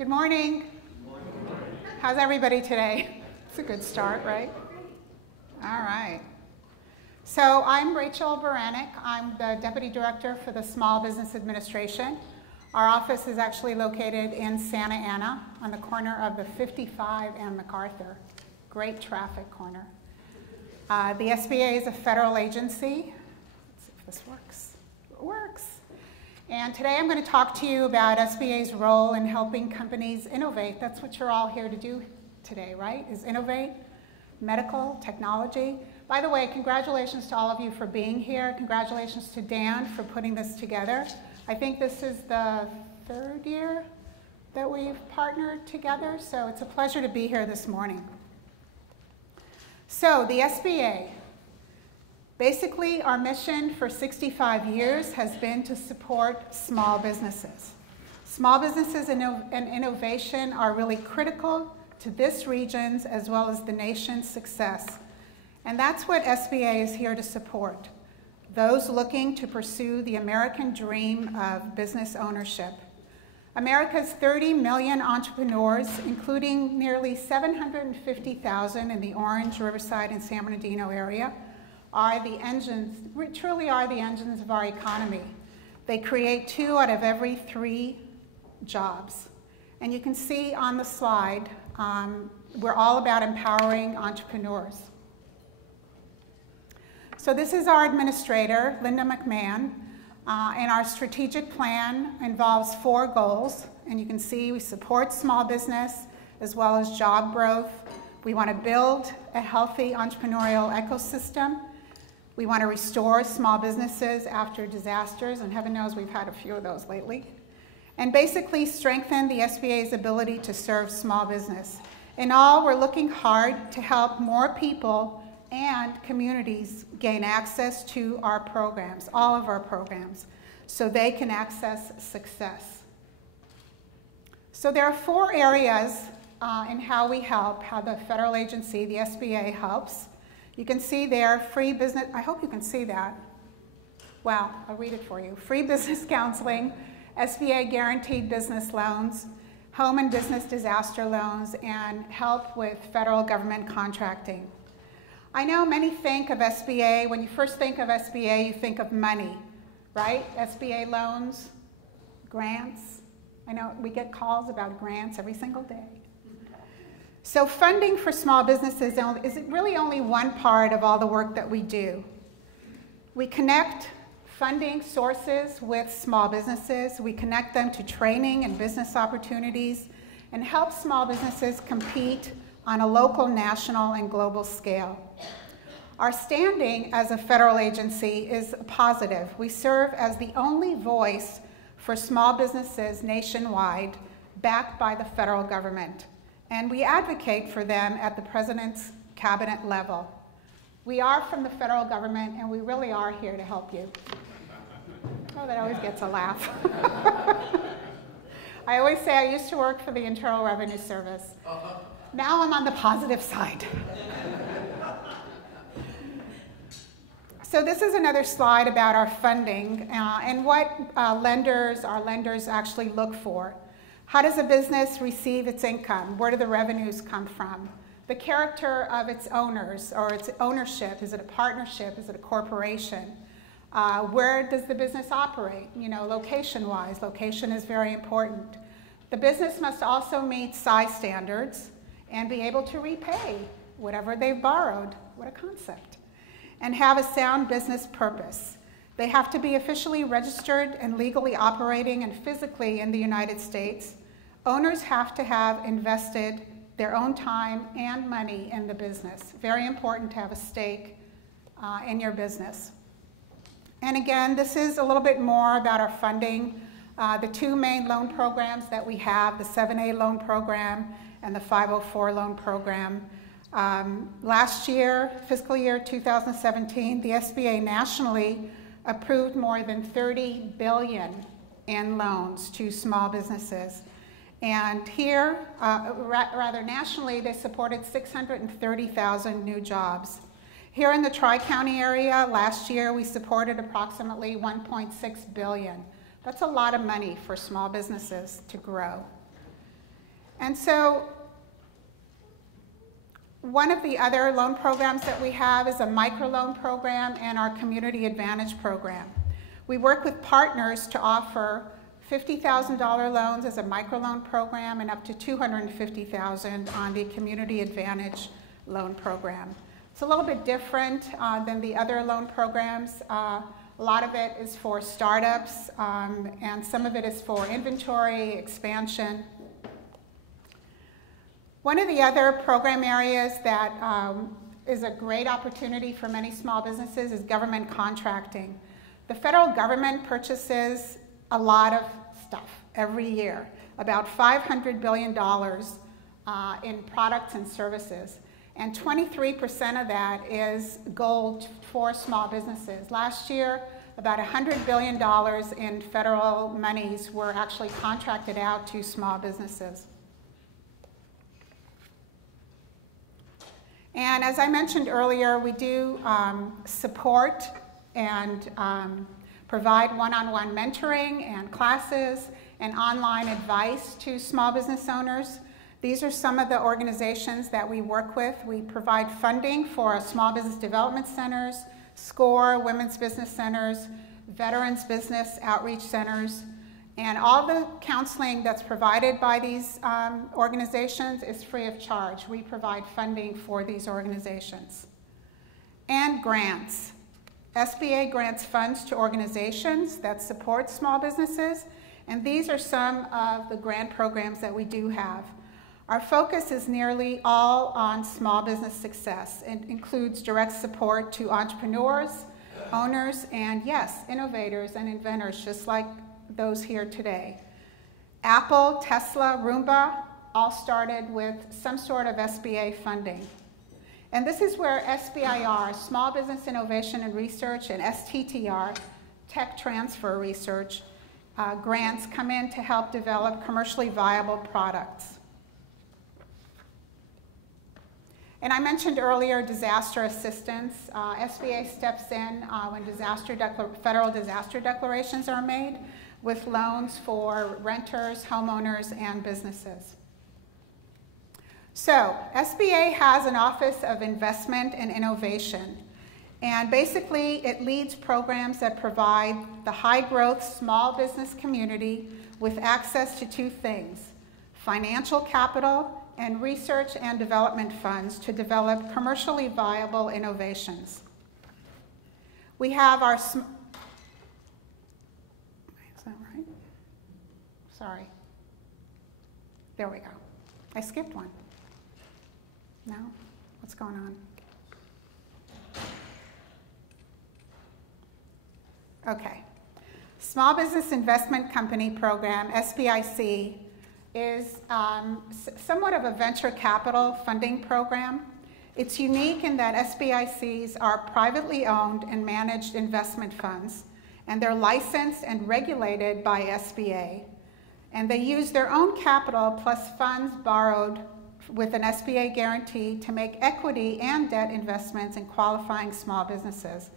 Good morning. Good morning. How's everybody today? It's a good start, right? All right. So I'm Rachel Baranick. I'm the Deputy Director for the Small Business Administration. Our office is actually located in Santa Ana on the corner of the 55 and MacArthur. Great traffic corner. The SBA is a federal agency. Let's see if this works. It works. And today I'm going to talk to you about SBA's role in helping companies innovate. That's what you're all here to do today, right? Is innovate, medical, technology. By the way, congratulations to all of you for being here. Congratulations to Dan for putting this together. I think this is the third year that we've partnered together, so it's a pleasure to be here this morning. So the SBA. Basically, our mission for 65 years has been to support small businesses. Small businesses and innovation are really critical to this region's as well as the nation's success. And that's what SBA is here to support, those looking to pursue the American dream of business ownership. America's 30 million entrepreneurs, including nearly 750,000 in the Orange, Riverside, and San Bernardino area, are the engines, truly are the engines of our economy. They create 2 out of every 3 jobs. And you can see on the slide, we're all about empowering entrepreneurs. So this is our administrator, Linda McMahon, and our strategic plan involves 4 goals. And you can see we support small business as well as job growth. We want to build a healthy entrepreneurial ecosystem. We want to restore small businesses after disasters, and heaven knows we've had a few of those lately. And basically strengthen the SBA's ability to serve small business. In all, we're looking hard to help more people and communities gain access to our programs, all of our programs, so they can access success. So there are 4 areas in how we help, how the federal agency, the SBA, helps. You can see there, free business, I hope you can see that. Well, I'll read it for you. Free business counseling, SBA guaranteed business loans, home and business disaster loans, and help with federal government contracting. I know many think of SBA, when you first think of SBA, you think of money, right? SBA loans, grants. I know we get calls about grants every single day. So funding for small businesses is really only one part of all the work that we do. We connect funding sources with small businesses. We connect them to training and business opportunities and help small businesses compete on a local, national, and global scale. Our standing as a federal agency is positive. We serve as the only voice for small businesses nationwide, backed by the federal government. And we advocate for them at the President's cabinet level. We are from the federal government, and we really are here to help you. Oh, that always gets a laugh. I always say I used to work for the Internal Revenue Service. Now I'm on the positive side. So this is another slide about our funding and what our lenders actually look for. How does a business receive its income? Where do the revenues come from? The character of its owners or its ownership. Is it a partnership? Is it a corporation? Where does the business operate? You know, location-wise. Location is very important. The business must also meet size standards and be able to repay whatever they've borrowed. What a concept. And have a sound business purpose. They have to be officially registered and legally operating and physically in the United States. Owners have to have invested their own time and money in the business. Very important to have a stake in your business. And again, this is a little bit more about our funding. The 2 main loan programs that we have, the 7A loan program and the 504 loan program. Last year, fiscal year 2017, the SBA nationally approved more than $30 billion in loans to small businesses. And here, rather nationally, they supported 630,000 new jobs. Here in the Tri-County area, last year we supported approximately $1.6 billion. That's a lot of money for small businesses to grow. And so one of the other loan programs that we have is a microloan program and our Community Advantage program. We work with partners to offer $50,000 loans as a microloan program and up to $250,000 on the Community Advantage loan program. It's a little bit different than the other loan programs. A lot of it is for startups, and some of it is for inventory, expansion. One of the other program areas that is a great opportunity for many small businesses is government contracting. The federal government purchases a lot of stuff every year, about $500 billion in products and services. And 23% of that is gold for small businesses. Last year, about $100 billion in federal monies were actually contracted out to small businesses. And as I mentioned earlier, we do support and provide one-on-one mentoring and classes and online advice to small business owners. These are some of the organizations that we work with. We provide funding for small business development centers, SCORE, women's business centers, veterans business outreach centers, and all the counseling that's provided by these organizations is free of charge. We provide funding for these organizations. And grants. SBA grants funds to organizations that support small businesses, and these are some of the grant programs that we do have. Our focus is nearly all on small business success. It includes direct support to entrepreneurs, owners, and yes, innovators and inventors, just like those here today. Apple, Tesla, Roomba all started with some sort of SBA funding. And this is where SBIR, Small Business Innovation and Research, and STTR, Tech Transfer Research, grants come in to help develop commercially viable products. And I mentioned earlier disaster assistance. SBA steps in when federal disaster declarations are made with loans for renters, homeowners, and businesses. So SBA has an Office of Investment and Innovation, and basically it leads programs that provide the high-growth small business community with access to two things: financial capital and research and development funds to develop commercially viable innovations. We have our, is that right? Sorry. There we go. I skipped one. No? What's going on? Okay. Small Business Investment Company Program, SBIC, is somewhat of a venture capital funding program. It's unique in that SBICs are privately owned and managed investment funds, and they're licensed and regulated by SBA. And they use their own capital plus funds borrowed with an SBA guarantee to make equity and debt investments in qualifying small businesses.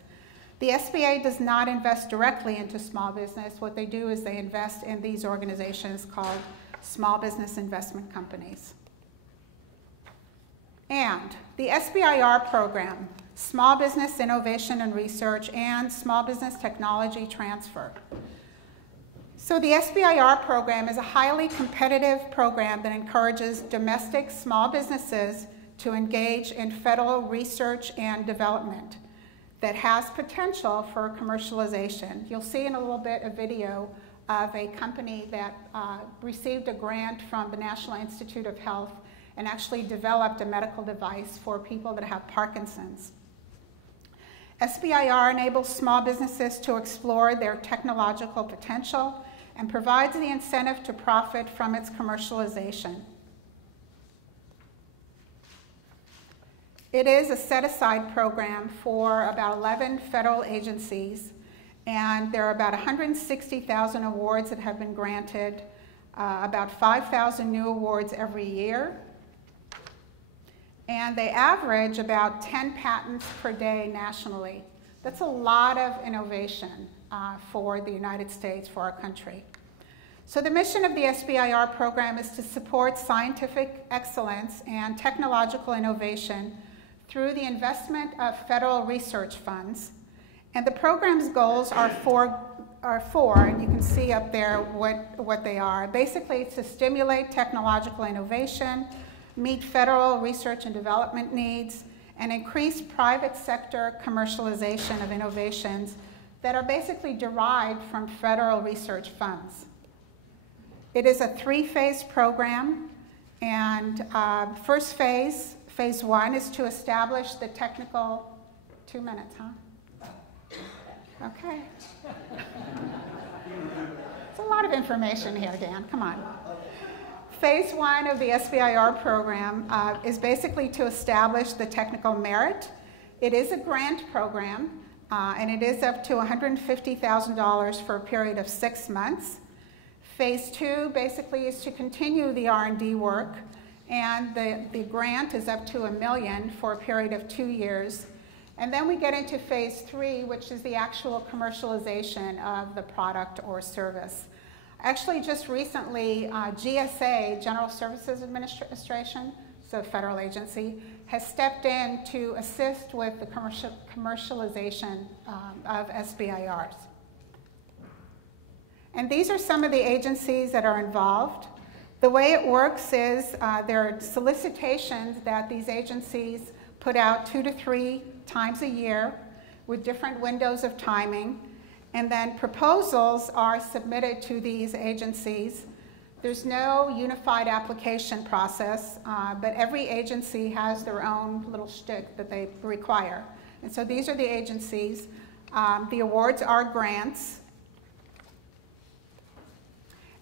The SBA does not invest directly into small business. What they do is they invest in these organizations called Small Business Investment Companies. And the SBIR program, Small Business Innovation and Research, and Small Business Technology Transfer. So the SBIR program is a highly competitive program that encourages domestic small businesses to engage in federal research and development that has potential for commercialization. You'll see in a little bit a video of a company that received a grant from the National Institute of Health and actually developed a medical device for people that have Parkinson's. SBIR enables small businesses to explore their technological potential and provides the incentive to profit from its commercialization. It is a set-aside program for about 11 federal agencies, and there are about 160,000 awards that have been granted, about 5,000 new awards every year, and they average about 10 patents per day nationally. That's a lot of innovation for the United States, for our country. So the mission of the SBIR program is to support scientific excellence and technological innovation through the investment of federal research funds. And the program's goals are four, and you can see up there what they are. Basically, it's to stimulate technological innovation, meet federal research and development needs, and increase private sector commercialization of innovations that are basically derived from federal research funds. It is a 3-phase program, and first phase, phase 1, is to establish the technical, 2 minutes, huh? Okay. It's a lot of information here, Dan, come on. Phase 1 of the SBIR program is basically to establish the technical merit. It is a grant program, and it is up to $150,000 for a period of 6 months. Phase 2 basically is to continue the R&D work, and the grant is up to $1 million for a period of 2 years. And then we get into phase 3, which is the actual commercialization of the product or service. Actually, just recently, GSA, General Services Administration, so a federal agency, has stepped in to assist with the commercialization of SBIRs. And these are some of the agencies that are involved. The way it works is there are solicitations that these agencies put out 2 to 3 times a year with different windows of timing. And then proposals are submitted to these agencies. There's no unified application process, but every agency has their own little shtick that they require. And so these are the agencies. The awards are grants.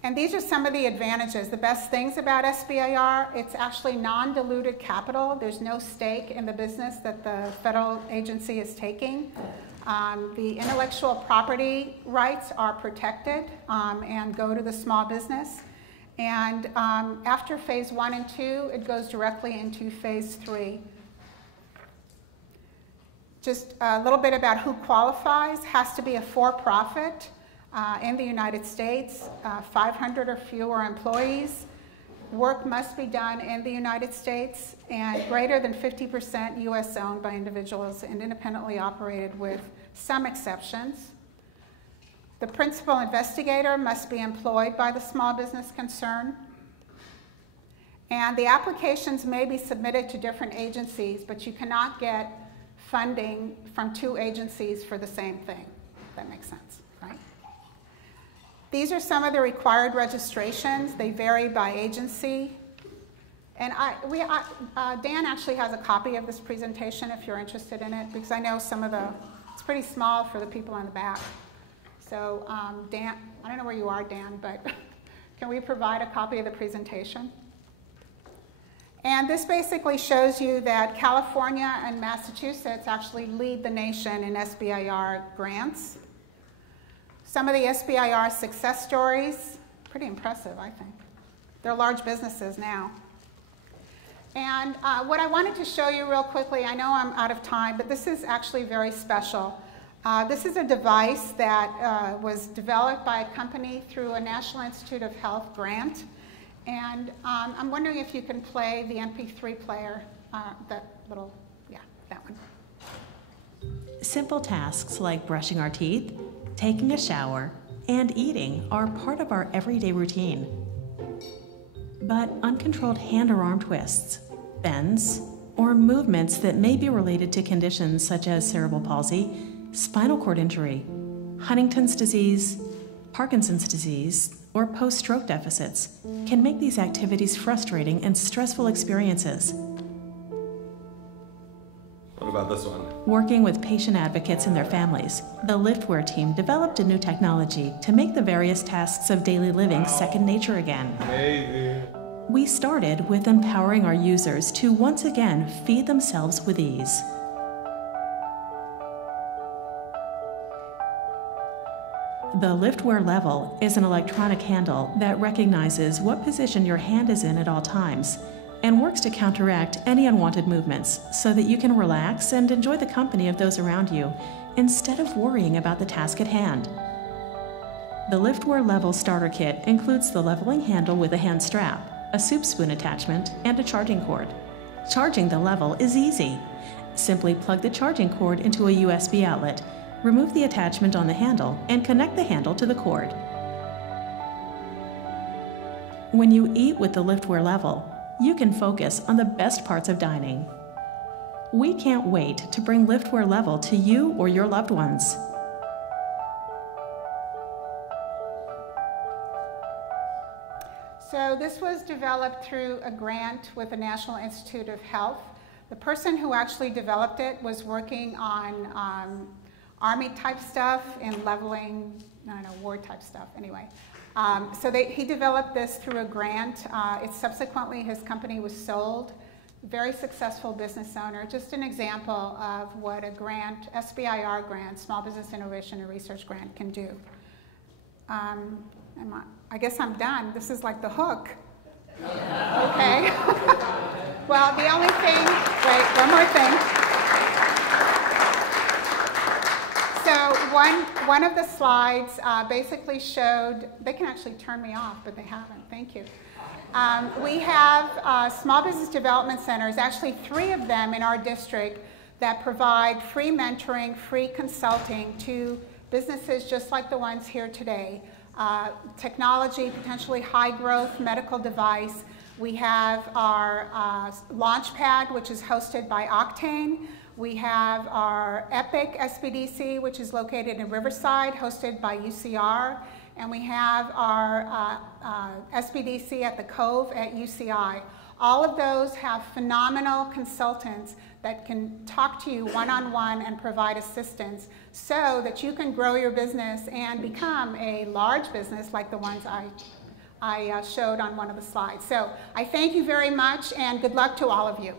And these are some of the advantages. The best things about SBIR, it's actually non-diluted capital. There's no stake in the business that the federal agency is taking. The intellectual property rights are protected and go to the small business. And after phase 1 and 2, it goes directly into phase 3. Just a little bit about who qualifies. Has to be a for-profit in the United States, 500 or fewer employees. Work must be done in the United States, and greater than 50% U.S. owned by individuals and independently operated, with some exceptions. The principal investigator must be employed by the small business concern. And the applications may be submitted to different agencies, but you cannot get funding from 2 agencies for the same thing. If that makes sense, right? These are some of the required registrations. They vary by agency. And Dan actually has a copy of this presentation if you're interested in it, because I know some of it's pretty small for the people in the back. So Dan, I don't know where you are, Dan, but can we provide a copy of the presentation? And this basically shows you that California and Massachusetts actually lead the nation in SBIR grants. Some of the SBIR success stories, pretty impressive, I think. They're large businesses now. And what I wanted to show you real quickly, I know I'm out of time, but this is actually very special. This is a device that was developed by a company through a National Institute of Health grant. And I'm wondering if you can play the MP3 player, that one. Simple tasks like brushing our teeth, taking a shower, and eating are part of our everyday routine. But uncontrolled hand or arm twists, bends, or movements that may be related to conditions such as cerebral palsy, spinal cord injury, Huntington's disease, Parkinson's disease, or post-stroke deficits can make these activities frustrating and stressful experiences. What about this one? Working with patient advocates and their families, the Liftware team developed a new technology to make the various tasks of daily living second nature again. Amazing. We started with empowering our users to once again feed themselves with ease. The Liftware Level is an electronic handle that recognizes what position your hand is in at all times and works to counteract any unwanted movements so that you can relax and enjoy the company of those around you instead of worrying about the task at hand. The Liftwear Level Starter Kit includes the leveling handle with a hand strap, a soup spoon attachment, and a charging cord. Charging the level is easy. Simply plug the charging cord into a USB outlet, remove the attachment on the handle, and connect the handle to the cord. When you eat with the Liftwear Level, you can focus on the best parts of dining. We can't wait to bring Liftwear Level to you or your loved ones. So this was developed through a grant with the National Institute of Health. The person who actually developed it was working on Army type stuff and leveling, I don't know, war type stuff anyway. He developed this through a grant. Subsequently, his company was sold. Very successful business owner. Just an example of what a grant, SBIR grant, Small Business Innovation and Research Grant, can do. I guess I'm done. This is like the hook. Okay. Well, the only thing, wait, one more thing. So one of the slides basically showed, they can actually turn me off, but they haven't. Thank you. We have small business development centers, actually 3 of them in our district, that provide free mentoring, free consulting to businesses just like the ones here today. Technology, potentially high growth medical device. We have our Launchpad, which is hosted by Octane. We have our EPIC SBDC, which is located in Riverside, hosted by UCR. And we have our SBDC at the Cove at UCI. All of those have phenomenal consultants that can talk to you one-on-one and provide assistance so that you can grow your business and become a large business like the ones I showed on one of the slides. So I thank you very much and good luck to all of you.